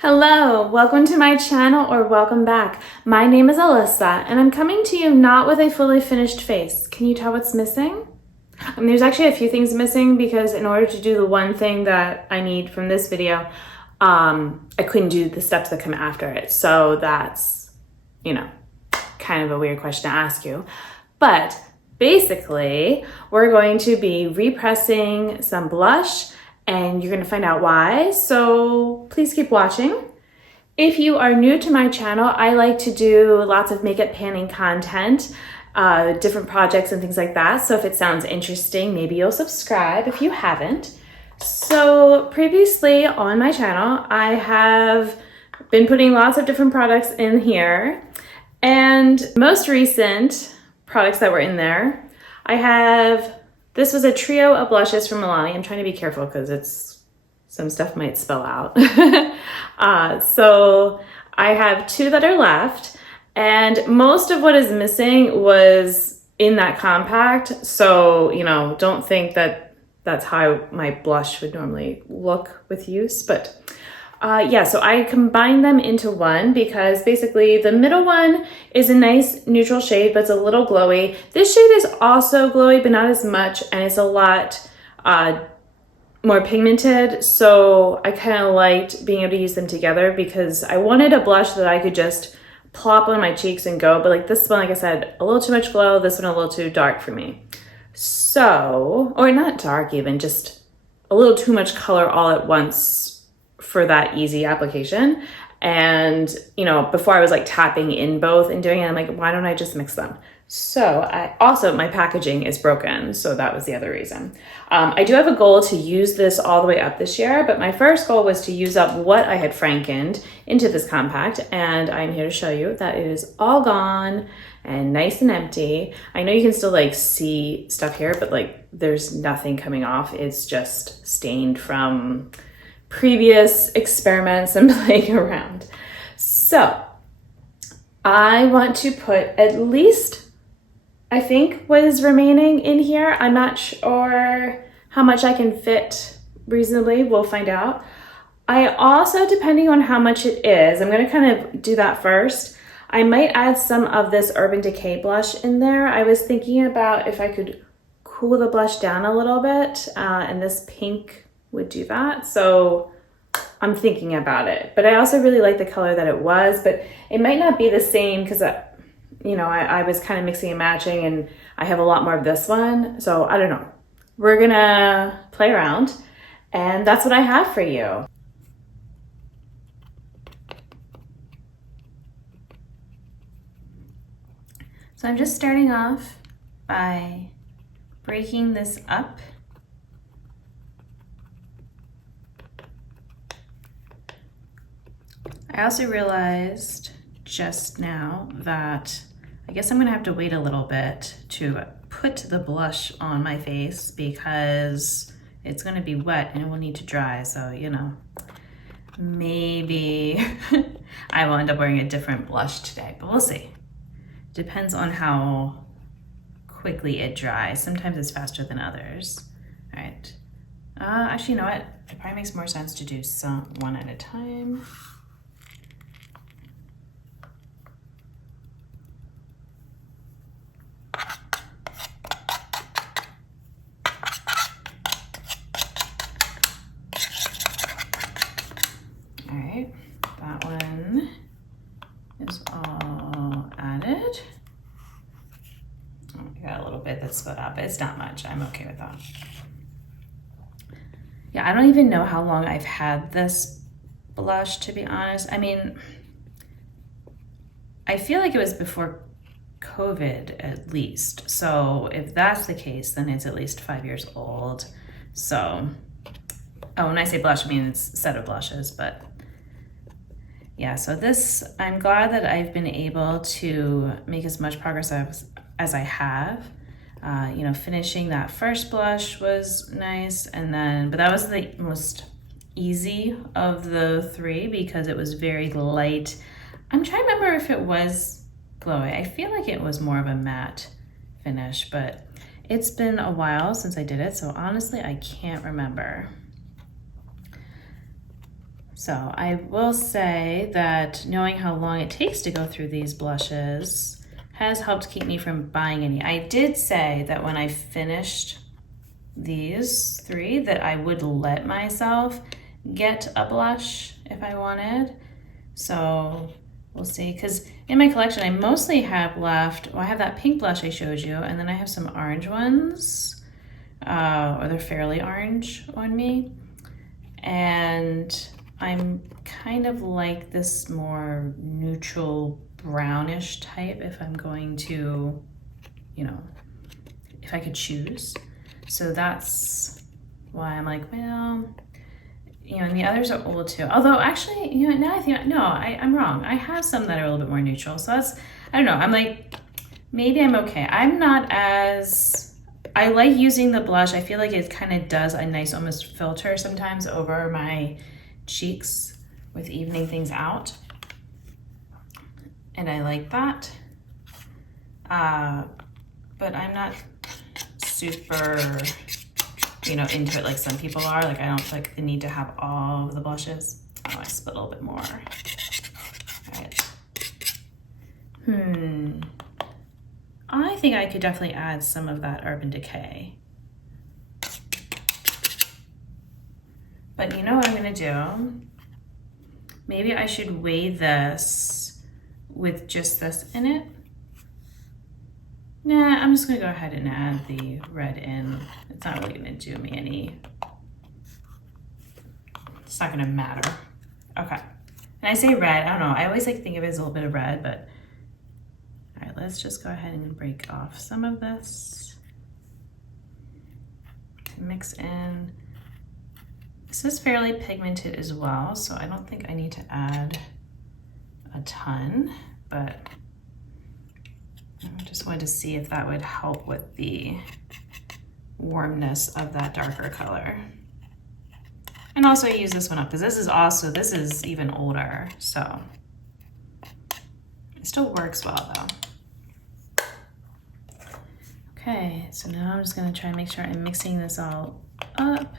Hello, welcome to my channel or welcome back. My name is Alyssa and I'm coming to you not with a fully finished face. Can you tell what's missing? There's actually a few things missing because in order to do the one thing that I need from this video, I couldn't do the steps that come after it. So that's, kind of a weird question to ask you. But basically, we're going to be repressing some blush and you're going to find out why. So please keep watching. If you are new to my channel, I like to do lots of makeup panning content, different projects and things like that. So if it sounds interesting, maybe you'll subscribe if you haven't. So previously on my channel, I have been putting lots of different products in here. And most recent products that were in there, this was a trio of blushes from Milani. I'm trying to be careful because some stuff might spill out. So I have two that are left, and most of what is missing was in that compact. So, don't think that that's how my blush would normally look with use, but so I combined them into one because basically the middle one is a nice neutral shade, but it's a little glowy. This shade is also glowy, but not as much, and it's a lot more pigmented. So I kind of liked being able to use them together because I wanted a blush that I could just plop on my cheeks and go. But like this one, like I said, a little too much glow. This one a little too dark for me. So, or not dark even, just a little too much color all at once for that easy application. And, before I was like tapping in both and doing it, I'm like, why don't I just mix them? So my packaging is broken. So that was the other reason. I do have a goal to use this all the way up this year, but my first goal was to use up what I had frankened into this compact. And I'm here to show you that it is all gone and nice and empty. I know you can still like see stuff here, but like there's nothing coming off. It's just stained from previous experiments and playing around. So I want to put at least, I think, what is remaining in here. I'm not sure how much I can fit reasonably. We'll find out. I also, depending on how much it is, I'm going to kind of do that first. I might add some of this Urban Decay blush in there. I was thinking about if I could cool the blush down a little bit, and this pink would do that. So I'm thinking about it, but I also really like the color that it was, but it might not be the same because I was kind of mixing and matching and I have a lot more of this one. So I don't know. We're gonna play around and that's what I have for you. So I'm just starting off by breaking this up. I also realized just now that I guess I'm gonna have to wait a little bit to put the blush on my face because it's gonna be wet and it will need to dry. So, maybe I will end up wearing a different blush today, but we'll see. Depends on how quickly it dries. Sometimes it's faster than others. All right. Actually, you know what? It probably makes more sense to do one at a time. All right, that one is all added. Oh, I got a little bit that split out, but it's not much. I'm okay with that. Yeah, I don't even know how long I've had this blush, to be honest. I mean, I feel like it was before COVID at least. So if that's the case, then it's at least 5 years old. So, when I say blush, I mean it's a set of blushes, but yeah, so this, I'm glad that I've been able to make as much progress as I have. Finishing that first blush was nice, but that was the most easy of the three because it was very light. I'm trying to remember if it was glowy. I feel like it was more of a matte finish, but it's been a while since I did it, so honestly, I can't remember. So I will say that knowing how long it takes to go through these blushes has helped keep me from buying any. I did say that when I finished these 3 that I would let myself get a blush if I wanted. So we'll see, because in my collection I mostly have left, well, I have that pink blush I showed you, and then I have some orange ones, or they're fairly orange on me. And I'm kind of like this more neutral brownish type if I'm going to, you know, if I could choose. So that's why I'm like, well, you know, and the others are old too. Although actually, you know, now I think, no, I'm wrong. I have some that are a little bit more neutral. So that's, I don't know. I'm like, maybe I'm okay. I'm not as, I like using the blush. I feel like it kind of does a nice almost filter sometimes over my cheeks with evening things out. And I like that. But I'm not super, you know, into it like some people are. Like, I don't like the need to have all of the blushes. Oh, I split a little bit more. All right. I think I could definitely add some of that Urban Decay. But you know what I'm gonna do? Maybe I should weigh this with just this in it. Nah, I'm just gonna go ahead and add the red in. It's not really gonna do me any, it's not gonna matter. Okay, and I say red, I don't know, I always like think of it as a little bit of red, but all right, let's just go ahead and break off some of this. Mix in. This is fairly pigmented as well, so I don't think I need to add a ton, but I just wanted to see if that would help with the warmness of that darker color. And also I use this one up because this is even older, so it still works well though. Okay, so now I'm just gonna try and make sure I'm mixing this all up.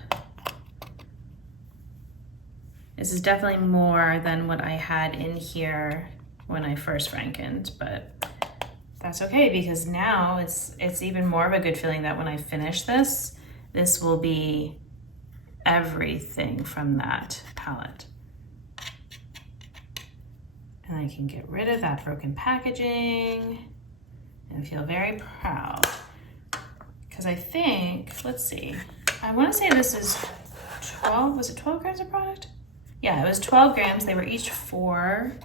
This is definitely more than what I had in here when I first frankened, but that's okay because now it's even more of a good feeling that when I finish this will be everything from that palette. And I can get rid of that broken packaging and feel very proud. Because I think, let's see, I want to say this is 12, was it 12 grams of product? Yeah, it was 12 grams. They were each 4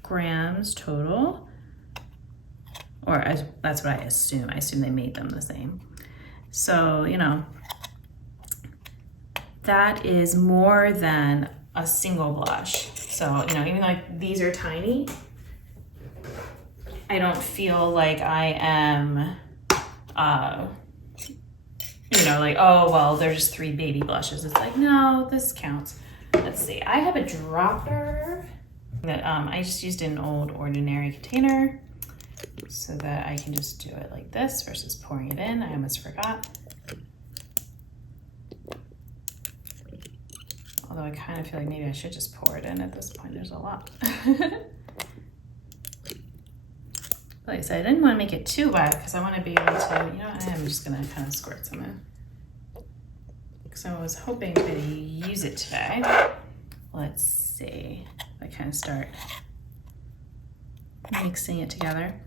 grams total. Or that's what I assume. I assume they made them the same. So, you know, that is more than a single blush. So, you know, even though these are tiny, I don't feel like I am, you know, like, oh, well, they're just 3 baby blushes. It's like, no, this counts. Let's see, I have a dropper that I just used in an old ordinary container so that I can just do it like this versus pouring it in. I almost forgot. Although I kind of feel like maybe I should just pour it in at this point. There's a lot. Like I said, I didn't want to make it too wet because I want to be able to, you know, I am just going to kind of squirt some in. Because I was hoping to use it today. Let's see if I kind of start mixing it together.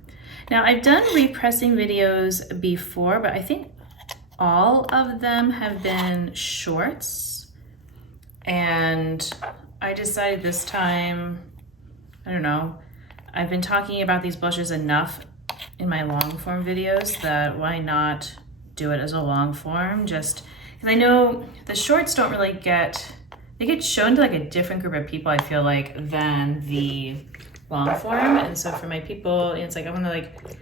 Now I've done repressing videos before, but I think all of them have been shorts. And I decided this time, I don't know, I've been talking about these blushes enough in my long form videos that why not do it as a long form? Just because I know the shorts don't really they get shown to like a different group of people, I feel like, than the long form. And so for my people, it's like I want to like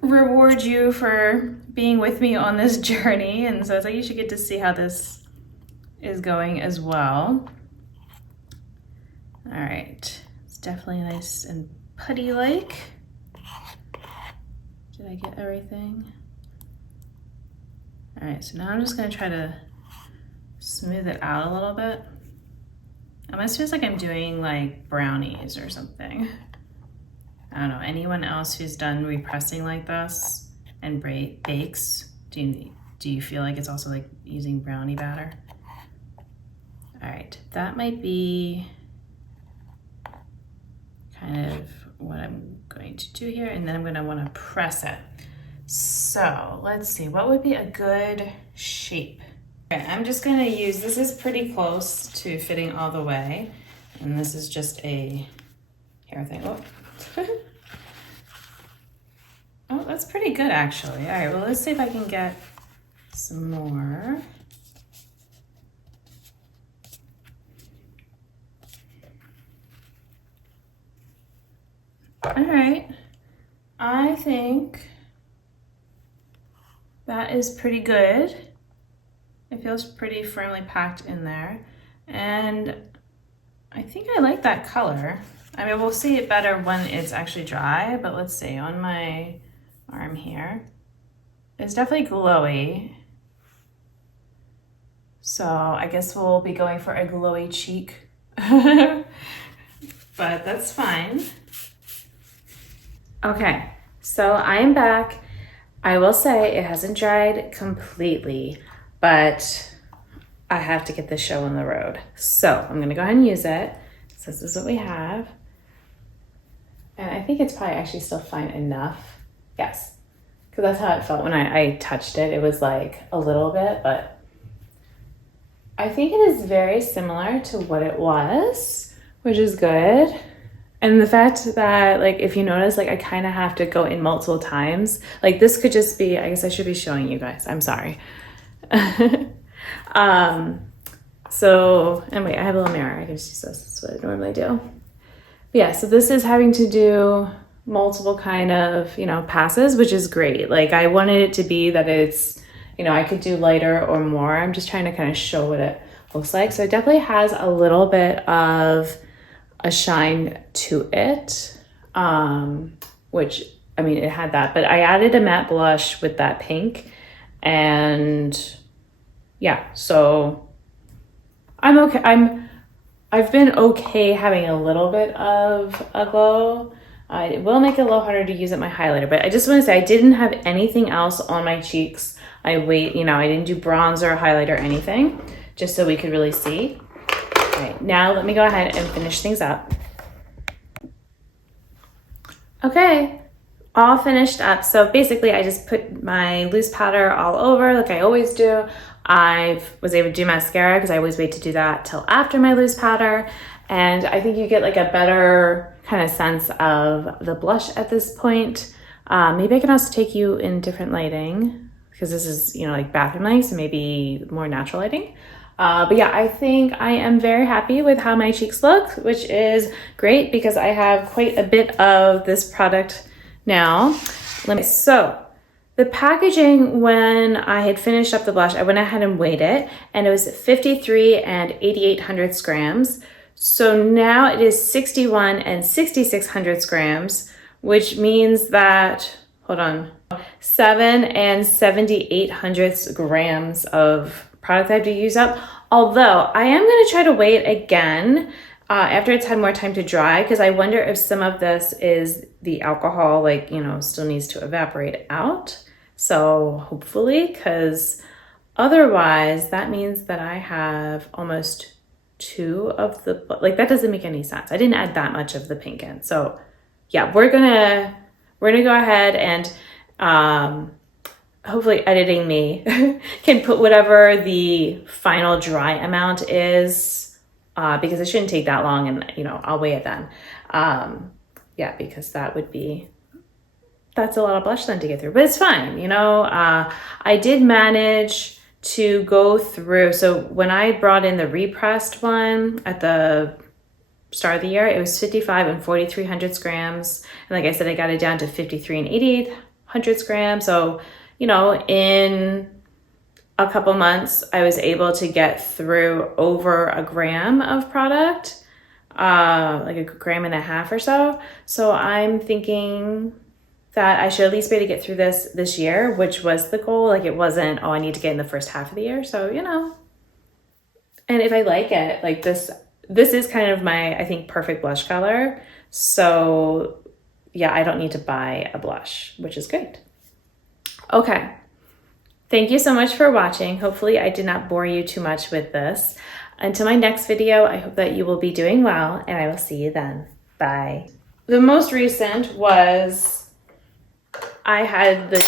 reward you for being with me on this journey. And so it's like you should get to see how this is going as well. All right, it's definitely nice and putty-like. Did I get everything? All right, so now I'm just gonna try to smooth it out a little bit. almost feels like I'm doing like brownies or something. I don't know, anyone else who's done repressing like this and bakes, do you feel like it's also like using brownie batter? All right, that might be kind of what I'm going to do here, and then I'm going to want to press it. So let's see, what would be a good shape? Okay, I'm just going to use, this is pretty close to fitting all the way, and this is just a hair thing. Oh, oh, that's pretty good actually. All right, well, let's see if I can get some more. All right, I think that is pretty good. It feels pretty firmly packed in there. And I think I like that color. I mean, we'll see it better when it's actually dry, but let's see, on my arm here, it's definitely glowy. So I guess we'll be going for a glowy cheek, but that's fine. Okay, so I'm back. I will say it hasn't dried completely, but I have to get this show on the road. So I'm gonna go ahead and use it. So this is what we have. And I think it's probably actually still fine enough. Yes, because that's how it felt when I touched it. It was like a little bit, but I think it is very similar to what it was, which is good. And the fact that, like, if you notice, like, I kind of have to go in multiple times. Like, this could just be, I guess I should be showing you guys. I'm sorry. So, anyway, I have a little mirror. I can just use this. That's what I normally do. But yeah, so this is having to do multiple kind of, you know, passes, which is great. Like, I wanted it to be that it's, you know, I could do lighter or more. I'm just trying to kind of show what it looks like. So it definitely has a little bit of a shine to it, which, I mean, it had that, but I added a matte blush with that pink, and yeah, so I'm okay. I've been okay having a little bit of a glow. It will make it a little harder to use at my highlighter, but I just want to say I didn't have anything else on my cheeks. I didn't do bronzer or highlighter or anything, just so we could really see. All right, now let me go ahead and finish things up. Okay, all finished up. So basically I just put my loose powder all over like I always do. I was able to do mascara because I always wait to do that till after my loose powder. And I think you get like a better kind of sense of the blush at this point. Maybe I can also take you in different lighting because this is, you know, like bathroom lighting, so maybe more natural lighting. But yeah, I think I am very happy with how my cheeks look, which is great because I have quite a bit of this product now. So the packaging, when I had finished up the blush, I went ahead and weighed it, and it was 53 and 8,800 grams. So now it is 61 and 6,600 grams, which means that, hold on, 7 and 7,800 grams of product I have to use up. Although I am going to try to weigh it again after it's had more time to dry, because I wonder if some of this is the alcohol, like, you know, still needs to evaporate out. So hopefully, because otherwise that means that I have almost 2 of the, like, that doesn't make any sense. I didn't add that much of the pink in. So yeah, we're gonna go ahead and hopefully editing me can put whatever the final dry amount is, because it shouldn't take that long, and, you know, I'll weigh it then. Yeah, because that's a lot of blush then to get through, but it's fine. You know, I did manage to go through. So when I brought in the repressed one at the start of the year, it was 55 and 4,300 grams. And like I said, I got it down to 53 and 8,800 grams. So, you know, in a couple months, I was able to get through over a gram of product, like 1.5 grams or so. So I'm thinking that I should at least be able to get through this year, which was the goal. Like, it wasn't, oh, I need to get in the first half of the year. So, you know, and if I like it, like this, this is kind of my, I think, perfect blush color. So yeah, I don't need to buy a blush, which is great. Okay. Thank you so much for watching. Hopefully I did not bore you too much with this. Until my next video, I hope that you will be doing well, and I will see you then. Bye. The most recent was I had the